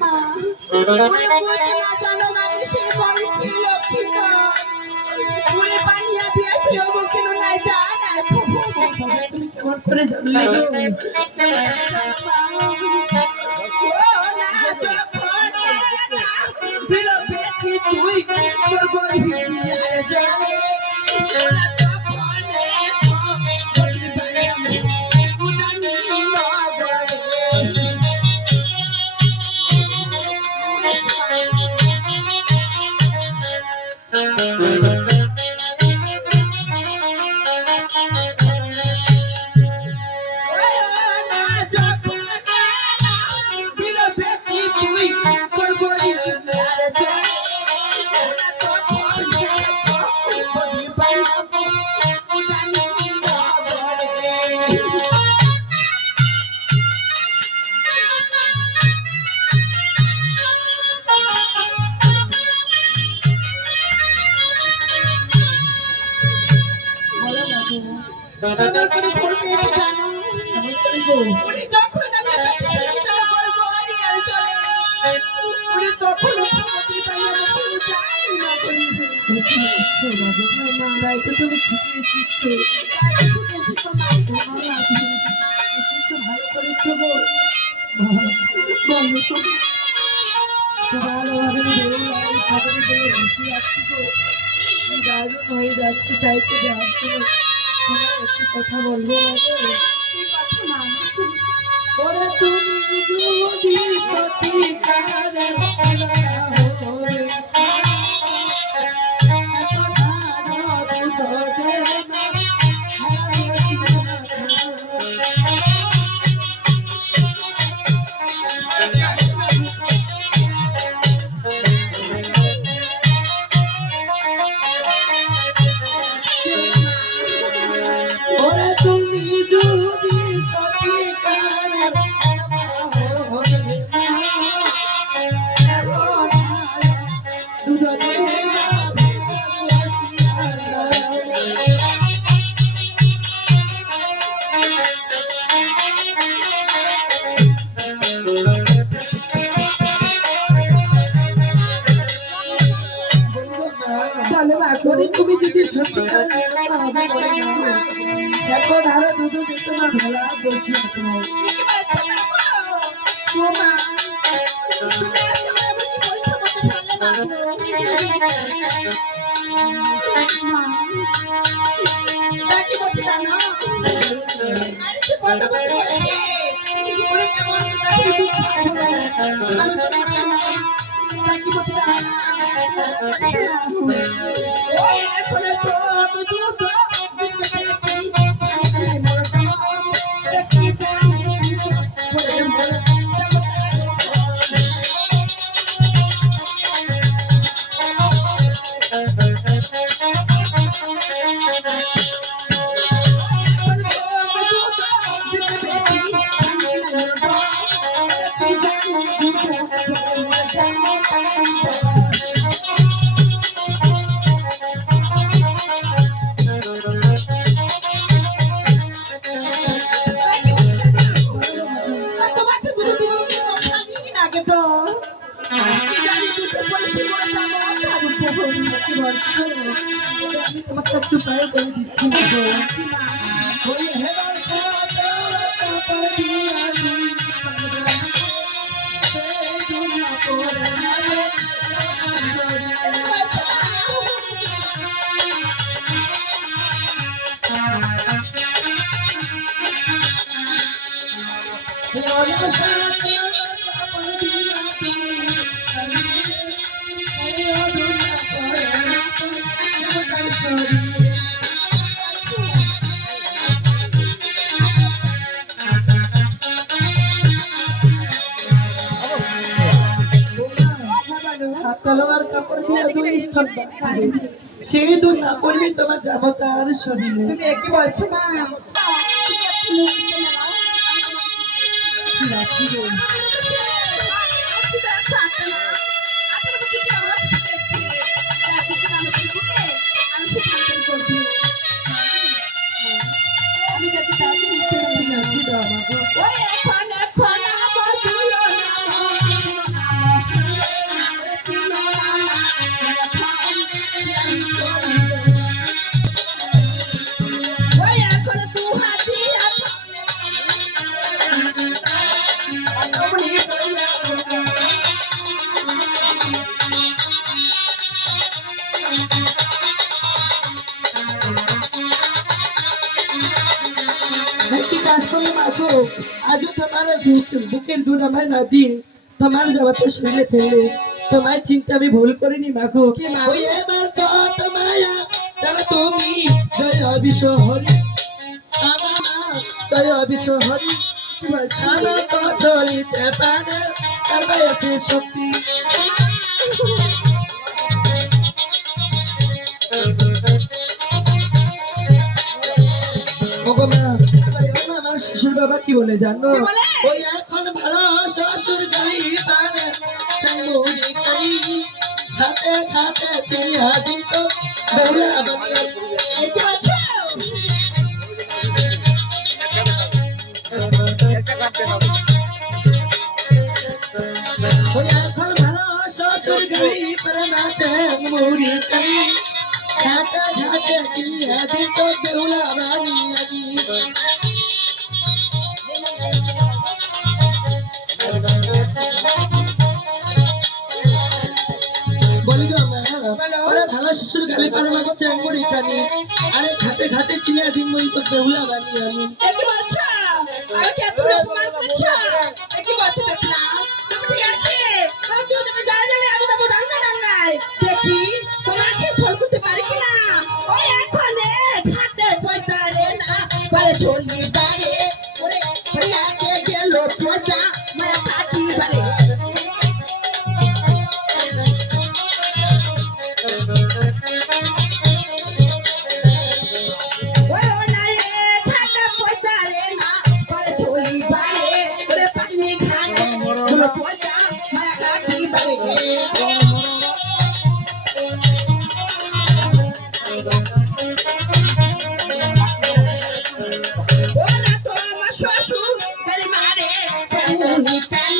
মা ওরে বলতে না জানো মানে সে বলছি লক্ষ্মীটা ওরে পানিয়া দিয়ে ফেলবো কেন নাই জানা তুমি কেমন করে জানলে তুই তোর গরিবী জানে আমার করে ফোন মেরে জানো উনি যখন আমি চিন্তা করবো আর চলে উনি তখন সমাধি পাই আমাকে জানি না করি মা রাই তো তুমি শিখিয়ে শিখছো ভালো করেছো গো বলো তো ভালোভাবে খাবারে বলে বসে আছি গো দারুণ হয়ে যাচ্ছে চাইতে যাচ্ছে একটু কথা বলবো ওরে তুমি যদি সত্যিকারে তুমি যদি সত্যিকার এখন আরো দুটো তোমার ভেলা বসে আমি তোমাকে একটু পায়ে করে দিচ্ছি তলোয়ার কাপড় দিয়ে দুই স্থল বাঁধবে সেই দুই না করবি তোমার যাবতার শরীরে তুমি একই বলছো না বিশ্বাস করো মাগো, আজও তোমার বুকের দুধ আমায় না দিয়ে তোমার জবাতে শুনে ফেলে তোমায় চিনতে আমি ভুল করিনি মাগো। ওই এবার কত মায়া তারা তুমি জয় অবিশ্ব হরি আমার নাম জয় অবিশ্ব হরি আমার তো চলিতে পারে তার ভাই আছে শক্তি। ওগো মা, আমার শ্বশুর বাবা কি বলে জানো? কি বলে? ওই এখন ভালো শ্বশুর গালি পারে চাঙ্গুরি করি খাতে খাতে চিড়িয়া দিন তো বেলা বানিয়ে। এই কি বলছো? ওই এখন ভালো শ্বশুর গালি পারে না চাঙ্গুরি করি খাতে খাতে চিড়িয়া দিন তো বেলা বানিয়ে। বলি গো মা, ওরে ভালো শ্বশুর গালি পারে না তো চাঙ্গুরি কানি আরে খাতে খাতে চিড়িয়া দিন বই তো বেহুলা বানিয়ে আমি। এই কি বলছো? আমাকে এত অপমান করছো? এই কি বলছো দেখলা? তুমি ঠিক আছে? আমি তো তুমি জানলে আমি তো রান্নায় দেখি তোমাকে ছল করতে পারি কিনা। ওই এখানে খাতে পয়সা রে না পারে চলি বারে ওরে পড়িয়াকে গেল পয়সা মায়া কাটি বারে। ওরে ওনায়ে খাতে পয়সা রে না পারে চলি বারে ওরে পানি খানে গেল পয়সা মায়া কাটি বারে।